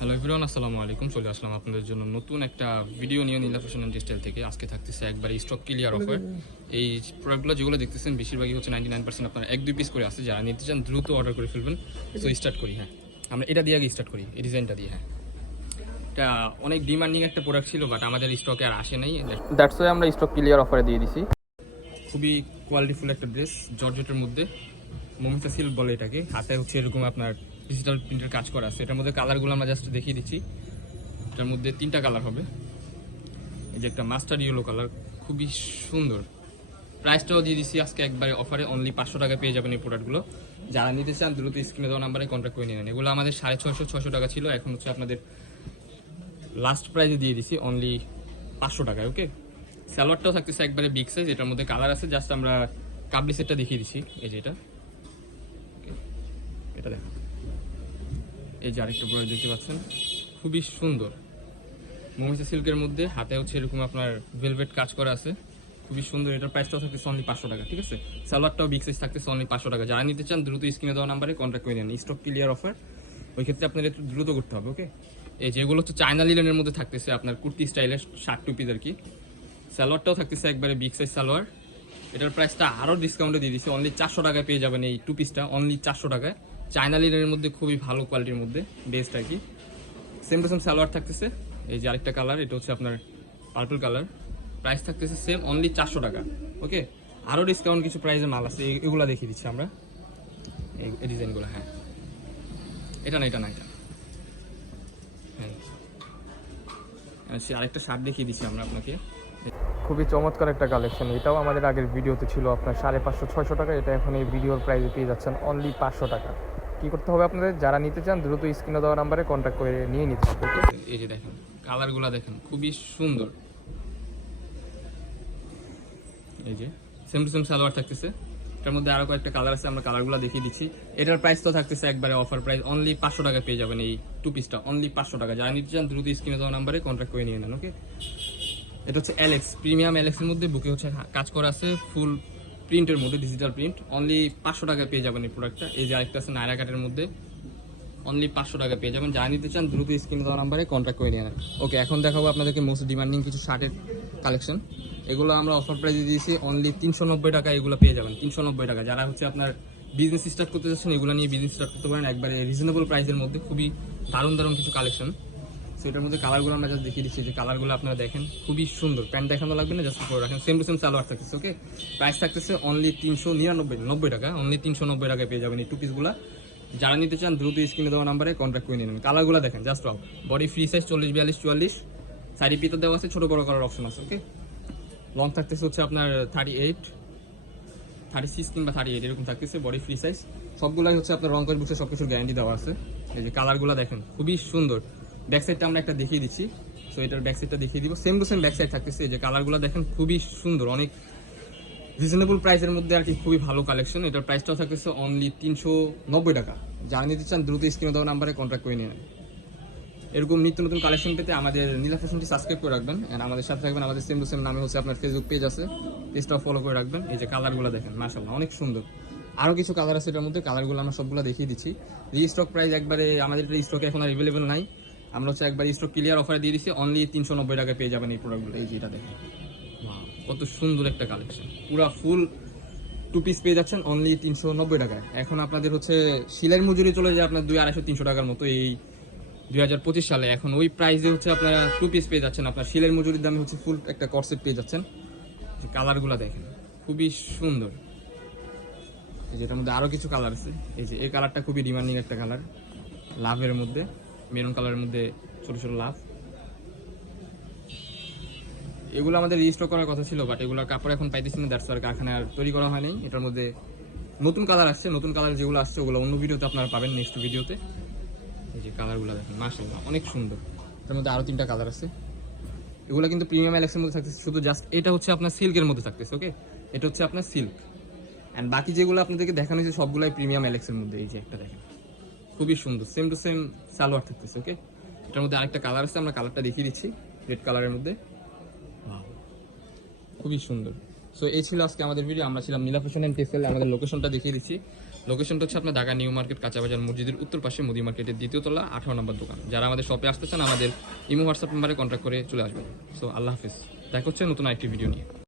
Hello everyone, আসসালামু আলাইকুম। চলে আসলাম আপনাদের জন্য নতুন একটা ভিডিও নিয়ে নীলা ফ্যাশন অ্যান্ড টেক্সটাইল থেকে। আজকে থাকতেছে একবার স্টক ক্লিয়ার অফার। এই প্রোডাক্টগুলো যেগুলো দেখতেছেন বেশিরভাগই হচ্ছে 99% আপনার 1-2 পিস করে আছে। যারা নিতে চান দ্রুত অর্ডার করে ফেলবেন। সো স্টার্ট করি। হ্যাঁ, আমরা এটা দিয়ে আগে স্টার্ট করি, এই ডিজাইনটা দিয়ে। হ্যাঁ, এটা অনেক ডিমান্ডিং একটা প্রোডাক্ট ছিল, বাট আমাদের স্টকে আর আসে নাই। দ্যাটস ওয়াই আমরা স্টক ক্লিয়ার অফারে দিয়ে দিছি। খুবই কোয়ালিটিফুল একটা ড্রেস, জর্জেটের মধ্যে, মমিতা সিল্ক বলে এটাকে। হাতে হচ্ছে এরকম আপনার ডিজিটাল প্রিন্টের কাজ করা আছে। এটার মধ্যে কালারগুলো আমরা জাস্ট দেখিয়ে দিচ্ছি। এটার মধ্যে 3টা কালার হবে। এই যে একটা মাস্টার ইয়েলো কালার, খুবই সুন্দর। প্রাইসটাও দিয়ে দিচ্ছি আজকে একবারে অফারে, অনলি 500 টাকায় পেয়ে যাবেন এই প্রোডাক্টগুলো। যারা নিতে চান দ্রুত স্ক্রিনে দেওয়া নাম্বারে কন্ট্যাক্ট করে নিয়ে নেন। এগুলো আমাদের 650-600 টাকা ছিল, এখন হচ্ছে আপনাদের লাস্ট প্রাইজে দিয়ে দিচ্ছি অনলি 500 টাকায়। ওকে, সালোয়ারটাও থাকতেছে একবারে বিগ সাইজ। এটার মধ্যে কালার আছে, জাস্ট আমরা কাবলি সেটটা দেখিয়ে দিচ্ছি। এই যে এটা দেখুন, এই যে আরেকটা প্রোডাক্ট দেখতে পাচ্ছেন, খুবই সুন্দর। মমিতা সিল্কের মধ্যে হাতে হচ্ছে এরকম আপনার ভেলভেট কাজ করা আছে, খুবই সুন্দর। এটার প্রাইসটাও থাকতেছে অনলি 500 টাকা। ঠিক আছে, সালোয়ারটাও বিগ সাইজ থাকতেছে অনলি 500 টাকা। যারা নিতে চান দ্রুত স্ক্রিনে দেওয়া নাম্বারে কন্ট্যাক্ট করে নেন। স্টক ক্লিয়ার অফার, ওই ক্ষেত্রে আপনাদের একটু দ্রুত করতে হবে। ওকে, এই যেগুলো হচ্ছে চায়না লিলেনের মধ্যে থাকতেছে আপনার কুর্তি স্টাইলের শার্ট টুপিস আর কি। সালোয়ারটাও থাকতেছে একবারে বিগ সাইজ সালোয়ার। এটার প্রাইসটা আরও ডিসকাউন্টে দিয়ে দিচ্ছে, অনলি 400 টাকায় পেয়ে যাবেন এই টু পিসটা, অনলি 400 টাকায়। চায়না লিলেনের মধ্যে খুবই ভালো কোয়ালিটির মধ্যে, বেস্ট আর কি। সেম টু সেম সালোয়ার থাকতেছে। এই যে আরেকটা কালার, এটা হচ্ছে আপনার পার্পল কালার। প্রাইস থাকতেছে সেম, অনলি 400 টাকা। ওকে, আরও ডিসকাউন্ট কিছু প্রাইসে মাল আছে, এগুলো দেখিয়ে দিচ্ছি আমরা, এই ডিজাইনগুলো। হ্যাঁ, এটা না, এটা হ্যাঁ, আরেকটা শার্ট দেখিয়ে দিচ্ছি আমরা আপনাকে। খুবই চমৎকার একটা কালেকশন। এটাও আমাদের আগের ভিডিওতে ছিল আপনার 550-600 টাকা। এটা এখন এই ভিডিওর প্রাইসে পেয়ে যাচ্ছেন অনলি 500 টাকা। কী করতে হবে আপনাদের? যারা নিতে চান দ্রুত স্ক্রিনে দেওয়া নাম্বারে কন্ট্যাক্ট করে নিয়ে নিতে হবে। এই যে দেখেন কালারগুলো দেখেন, খুবই সুন্দর। এই যে সেম টু সেম সালোয়ার থাকতেছে। এটার মধ্যে আরো কয়েকটা কালার আছে, আমরা কালারগুলো দেখিয়ে দিচ্ছি। এটার প্রাইস তো থাকতেছে একবারে অফার প্রাইস, অনলি 500 টাকা পেয়ে যাবেন এই টু পিসটা, অনলি 500 টাকা। যারা নিতে চান দ্রুত স্ক্রিনে দেওয়া নাম্বারে কন্ট্যাক্ট করে নিয়ে নেন। ওকে, এটা হচ্ছে এলএক্স, প্রিমিয়াম এলএক্স এর মধ্যে বুকে হচ্ছে কাজ করা আছে, ফুল প্রিন্টের মধ্যে, ডিজিটাল প্রিন্ট। অনলি 500 টাকায় পেয়ে যাবেন এই প্রোডাক্টটা। এই যে আরেকটা আছে নায়রা কাটের মধ্যে, অনলি 500 টাকা পেয়ে যাবেন। যারা নিতে চান দ্রুত স্ক্রিনে দেওয়া নাম্বারে কন্ট্যাক্ট করে নিয়ে নেন। ওকে, এখন দেখাবো আপনাদেরকে মোস্ট ডিমান্ডিং কিছু শার্টের কালেকশন। এগুলো আমরা অফার প্রাইসে দিয়েছি অনলি 390 টাকা। এগুলো পেয়ে যাবেন 390 টাকা। যারা হচ্ছে আপনার বিজনেস স্টার্ট করতে যাচ্ছেন, এগুলো নিয়ে বিজনেস স্টার্ট করতে পারেন একবারে রিজনেবল প্রাইসের মধ্যে। খুবই দারুণ কিছু কালেকশন। সো এটার মধ্যে কালারগুলো আমরা জাস্ট দেখিয়ে দিচ্ছি, যে কালারগুলো আপনারা দেখেন, খুবই সুন্দর। প্যান্ট দেখানো লাগবে না, জাস্ট করে রাখেন। সেম টু সেম সালোয়ার থাকতেছে। ওকে, প্রাইস থাকতেছে অনলি 390 টাকা, অনলি 390 টাকায় পেয়ে যাবেন এই টু পিসগুলো। যারা নিতে চান দ্রুত স্ক্রিনে দেওয়া নাম্বারে কন্ট্যাক্ট করে নিন। কালারগুলো দেখেন, just wow. Body free size 40, 42, 44, সাইডে পিতো দেওয়া আছে, ছোট বড় করার অপশন আছে। ওকে, লং থাকতেছে হচ্ছে আপনার 38, 36 কিংবা 38 এরকম থাকতেছে, বডি ফ্রি সাইজ। সবগুলাই হচ্ছে আপনার রং করে বুঝে সবকিছুর গ্যারান্টি দেওয়া আছে। এই যে কালারগুলো দেখেন, খুবই সুন্দর। ব্যাক সাইডটা আমরা একটা দেখিয়ে দিচ্ছি। সো এটার ব্যাক সাইডটা দেখিয়ে দিব, same to same back side থাকতেছে। এই যে কালারগুলো দেখেন, খুবই সুন্দর, অনেক রিজনেবল প্রাইসের মধ্যে আর কি, খুবই ভালো কালেকশন। এটার প্রাইসটাও থাকতেছে অনলি 390 টাকা। যারা নিতে চান দ্রুত স্ক্রিনে দেওয়া নাম্বারে কন্ট্যাক্ট করে নিয়ে নেন। এরকম নিত্য নতুন কালেকশন পেতে আমাদের নীলা ফ্যাশনটি সাবস্ক্রাইব করে রাখবেন, এন্ড আমাদের সাথে থাকবেন। আমাদের সেম টু সেম নামে হচ্ছে আপনার ফেসবুক পেজ আছে, পেজটাও ফলো করে রাখবেন। এই যে কালারগুলো দেখেন, মাশাআল্লাহ অনেক সুন্দর। আরও কিছু কালার আছে এটার মধ্যে, কালারগুলো আমরা সবগুলো দেখিয়ে দিচ্ছি। রিস্টক প্রাইস একবারে আমাদের স্টকে এখন আর অ্যাভেলেবেল নাই। আমরা হচ্ছে একবার স্টক ক্লিয়ার অফারে দিয়ে দিচ্ছি, অনলি 390 টাকায় পেয়ে যাবেন এই প্রোডাক্টগুলো। এই যে এটা দেখেন, কত সুন্দর একটা কালেকশন, পুরা ফুল টু পিস পেয়ে যাচ্ছেন অনলি 390 টাকায়। এখন আপনাদের হচ্ছে সিলাই মজুরি চলে যায় আপনার 200-250 টাকার মতো এই 2025 সালে। এখন ওই প্রাইসে হচ্ছে আপনারা টু পিস পেয়ে যাচ্ছেন, আপনার সিলাই মজুরির দামে হচ্ছে ফুল একটা কর্সেট পেয়ে যাচ্ছেন। কালারগুলো দেখেন, খুবই সুন্দর। এই যে এটার মধ্যে আরো কিছু কালার আছে। এই যে এই কালারটা খুবই ডিমান্ডিং একটা কালার, লাভের মধ্যে, মেরুন কালারের মধ্যে ছোট ছোট লাভ। এগুলো আমাদের রিস্টক করার কথা ছিল, বাট এগুলোর কাপড় এখন পাইতেছি না, দ্যাটস ওয়াই কারখানায় আর তৈরি করা হয়নি। এটার মধ্যে নতুন কালার আসছে, নতুন কালার যেগুলো আসছে ওগুলো অন্য ভিডিওতে আপনারা পাবেন, নেক্সট ভিডিওতে। এই যে কালারগুলো দেখেন, মাশাআল্লাহ অনেক সুন্দর। এটার মধ্যে আরো 3টা কালার আছে। এগুলো কিন্তু প্রিমিয়াম এলেক্সের মধ্যে থাকতেছে, শুধু জাস্ট এটা হচ্ছে আপনার সিল্কের মধ্যে থাকতেছে। ওকে, এটা হচ্ছে আপনার সিল্ক, অ্যান্ড বাকি যেগুলো আপনাদেরকে দেখানো হয়েছে সবগুলাই প্রিমিয়াম এলেক্সের মধ্যে। এই যে একটা দেখেন, খুবই সুন্দর, সেম টু সেম সালোয়ার থাকতেছে। ওকে, এটার মধ্যে আরেকটা কালার আছে, আমরা কালারটা দেখিয়ে দিচ্ছি, রেড কালারের মধ্যে, খুবই সুন্দর। সো এই ছিল আজকে আমাদের ভিডিও। আমরা ছিলাম নীলা ফ্যাশন এন্ড টেক্সটাইল। আমাদের লোকেশনটা দেখিয়ে দিচ্ছি, লোকেশনটা হচ্ছে আপনার ঢাকা নিউ মার্কেট কাঁচাবাজার মসজিদের উত্তর পাশে মুদি মার্কেটের দ্বিতীয় তলা 18 নম্বর দোকান। যারা আমাদের শপে আসতে চান আমাদের ইমো হোয়াটসঅ্যাপ নাম্বারে কন্ট্যাক্ট করে চলে আসবেন। সো আল্লাহ হাফিজ, দেখা হচ্ছে নতুন আরেকটি ভিডিও নিয়ে।